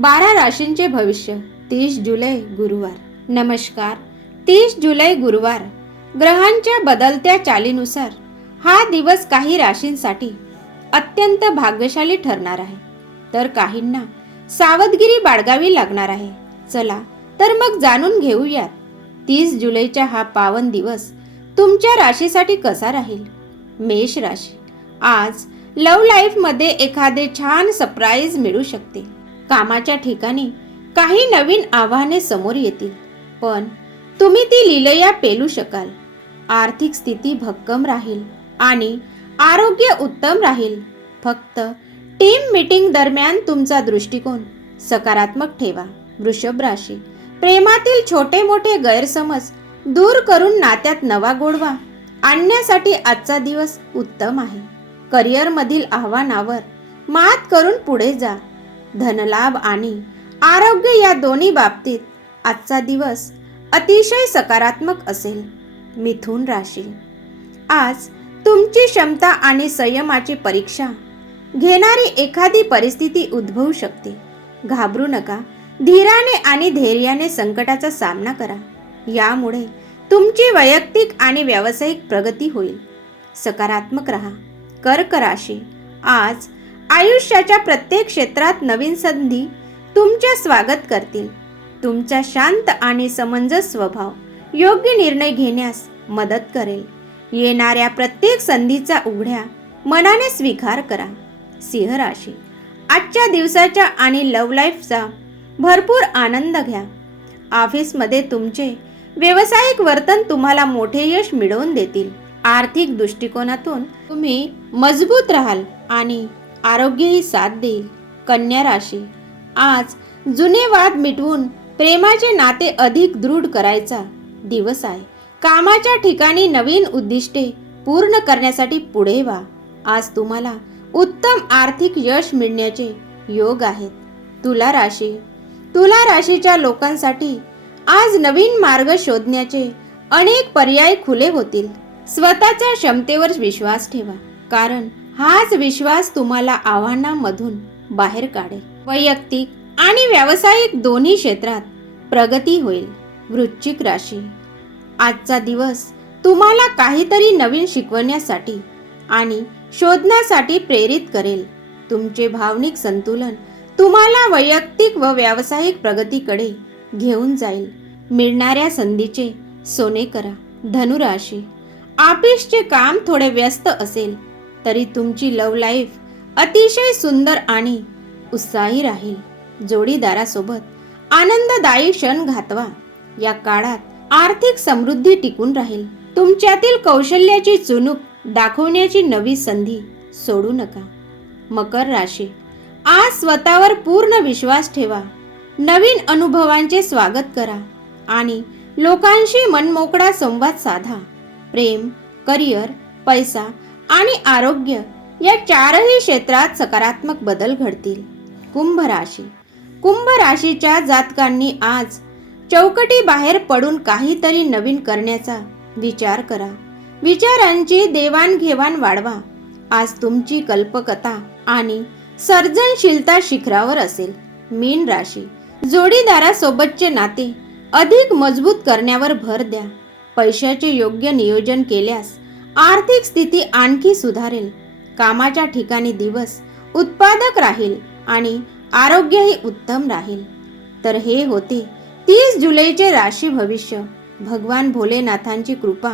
12 राशींचे भविष्य 30 जुलै गुरुवार. नमस्कार. 30 जुलै गुरुवार. ग्रहांच्या बदलत्या चालीनुसार हा दिवस काही राशींसाठी अत्यंत भाग्यशाली ठरणार आहे, तर काहींना सावधगिरी बाळगावी लागणार आहे. चला तर मग जाणून घेऊयात 30 जुलैचा हा पावन दिवस तुमच्या राशीसाठी कसा राहील. मेष राशी. आज लव्ह लाईफमध्ये एखादे छान सरप्राईज मिळू शकते. कामाच्या ठिकाणी काही नवीन आव्हाने समोर येतील, पण तुम्ही ती लीलया पेलू शकाल. आर्थिक स्थिती भक्कम राहील आणि आरोग्य उत्तम राहील. फक्त टीम मीटिंग दरम्यान तुमचा दृष्टिकोन सकारात्मक ठेवा. वृषभ राशी. प्रेमातील छोटे मोठे गैरसमज दूर करून नात्यात नवा गोडवा आणण्यासाठी आजचा दिवस उत्तम आहे. करिअरमधील आव्हानावर मात करून पुढे जा. धनलाभ आणि आरोग्य या दोन्ही बाबतीत आजचा दिवस अतिशय सकारात्मक असेल. मिथुन राशी. आज तुमची क्षमता आणि संयमाची परीक्षा घेणारी एखादी परिस्थिती उद्भवू शकते. घाबरू नका. धीराने आणि धैर्याने संकटाचा सामना करा. यामुळे तुमची वैयक्तिक आणि व्यावसायिक प्रगती होईल. सकारात्मक रहा. कर्क राशी. आज आयुष्याच्या प्रत्येक क्षेत्रात नवीन संधी तुमचे स्वागत करतील. तुमचा शांत आणि समंजस स्वभाव योग्य निर्णय घेण्यास मदत करेल. येणाऱ्या प्रत्येक संधीचा उघड्या मनाने स्वीकार करा. सिंह राशी. आजच्या दिवसाच्या आणि लव्ह लाईफचा भरपूर आनंद घ्या. ऑफिसमध्ये तुमचे व्यावसायिक वर्तन तुम्हाला मोठे यश मिळवून देतील. आर्थिक दृष्टिकोनातून तुम्ही मजबूत राहाल आणि आरोग्यही साथ देईल. कन्या राशी. आज जुने वाद मिटवून प्रेमाचे नाते अधिक दृढ करायचा दिवस आहे. कामाच्या ठिकाणी नवीन उद्दिष्टे पूर्ण करण्यासाठी पुढे व्हा. आज तुम्हाला उत्तम आर्थिक यश मिळण्याचे योग आहेत. तुला राशी. तुला राशीच्या लोकांसाठी आज नवीन मार्ग शोधण्याचे अनेक पर्याय खुले होतील. स्वतःच्या क्षमतेवर विश्वास ठेवा, कारण हाच विश्वास तुम्हाला आव्हानांमधून बाहेर काढेल. वैयक्तिक आणि व्यावसायिक दोन्ही क्षेत्रात प्रगती होईल. वृश्चिक राशी. आजचा दिवस तुम्हाला काहीतरी नवीन शिकवण्यासाठी आणि शोधण्यासाठी प्रेरित करेल. तुमचे भावनिक संतुलन तुम्हाला वैयक्तिक व व्यावसायिक प्रगतीकडे घेऊन जाईल. मिळणाऱ्या संधीचे सोने करा. धनुराशी. ऑफिसचे काम थोडे व्यस्त असेल तरी तुमची लव्ह लाईफ अतिशय सुंदर आणि उत्साही राहील. जोडीदारासोबत आनंददायी क्षण घातवा. या काळात आर्थिक समृद्धी टिकून राहील. तुमच्यातील कौशल्याची चुणूक दाखवण्याची नवी संधी सोडू नका. मकर राशी. आज स्वतःवर पूर्ण विश्वास ठेवा. नवीन अनुभवांचे स्वागत करा आणि लोकांशी मनमोकळा संवाद साधा. प्रेम, करिअर, पैसा आणि आरोग्य या चारही क्षेत्रात सकारात्मक बदल घडतील. कुंभ राशी. कुंभ राशीच्या जातकांनी आज चौकटी बाहेर पडून काहीतरी नवीन करण्याचा विचार करा. विचारांची देवाणघेवाण वाढवा. आज तुमची कल्पकता आणि सर्जनशीलता शिखरावर असेल. मीन राशी. जोडीदारासोबतचे नाते अधिक मजबूत करण्यावर भर द्या. पैशाचे योग्य नियोजन केल्यास आर्थिक स्थिती आणखी सुधारेल. कामाच्या ठिकाणी दिवस उत्पादक राहील आणि आरोग्यही उत्तम राहील. तर हे होते 30 जुलैचे राशी भविष्य. भगवान भोलेनाथांची कृपा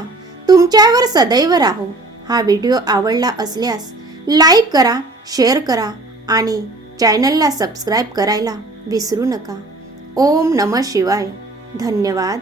तुमच्यावर सदैव राहो. हा व्हिडिओ आवडला असल्यास लाईक करा, शेअर करा आणि चॅनलला सबस्क्राईब करायला विसरू नका. ओम नमः शिवाय. धन्यवाद.